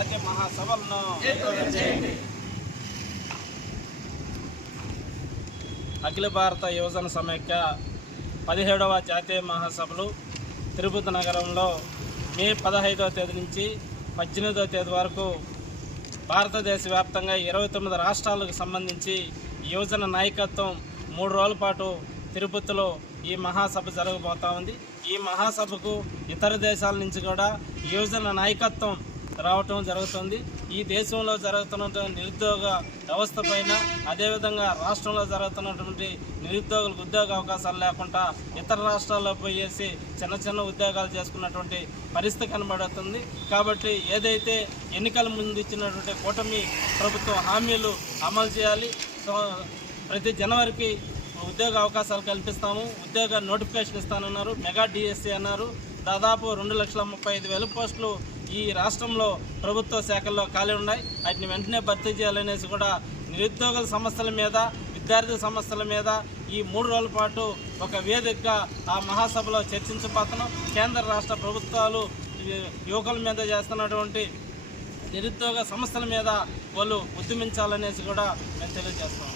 జాతీయ మహాసభలను అఖిల భారత యువజన సమైక్య 17వ జాతీయ మహాసభలు తిరుపతి నగరంలో మే 15వ తేదీ నుంచి 18వ తేదీ వరకు భారతదేశ వ్యాప్తంగా 29 రాష్ట్రాలకు సంబంధించి యువజన నాయకత్వం 3 రోజుల పాటు తిరుపతిలో ఈ మహాసభ జరగబోతా ఉంది. ఈ మహాసభకు ఇతర దేశాల నుంచి కూడా యువజన నాయకత్వం రావటం జరుగుతుంది. ఈ దేశంలో జరుగుతున్నటువంటి నిరుద్యోగ వ్యవస్థ పైన, అదేవిధంగా రాష్ట్రంలో జరుగుతున్నటువంటి నిరుద్యోగులకు ఉద్యోగ అవకాశాలు లేకుండా ఇతర రాష్ట్రాల్లో పోయేసి చిన్న చిన్న ఉద్యోగాలు చేసుకున్నటువంటి పరిస్థితి కనబడుతుంది. కాబట్టి ఏదైతే ఎన్నికల ముందు ఇచ్చినటువంటి కూటమి ప్రభుత్వం హామీలు అమలు చేయాలి. ప్రతి జనవరికి ఉద్యోగ అవకాశాలు కల్పిస్తాము, ఉద్యోగ నోటిఫికేషన్ ఇస్తానన్నారు, మెగా డిఎస్సి అన్నారు. దాదాపు 2,35,000 పోస్టులు ఈ రాష్ట్రంలో ప్రభుత్వ శాఖల్లో ఖాళీ ఉన్నాయి. వాటిని వెంటనే భర్తీ చేయాలనేసి కూడా నిరుద్యోగుల సమస్యల మీద, విద్యార్థి సమస్యల మీద ఈ 3 రోజుల పాటు ఒక వేదికగా ఆ మహాసభలో చర్చించబోతున్నాం. కేంద్ర రాష్ట్ర ప్రభుత్వాలు యువకుల మీద చేస్తున్నటువంటి నిరుద్యోగ సమస్యల మీద వాళ్ళు ఉద్యమించాలనేసి కూడా మేము తెలియజేస్తాం.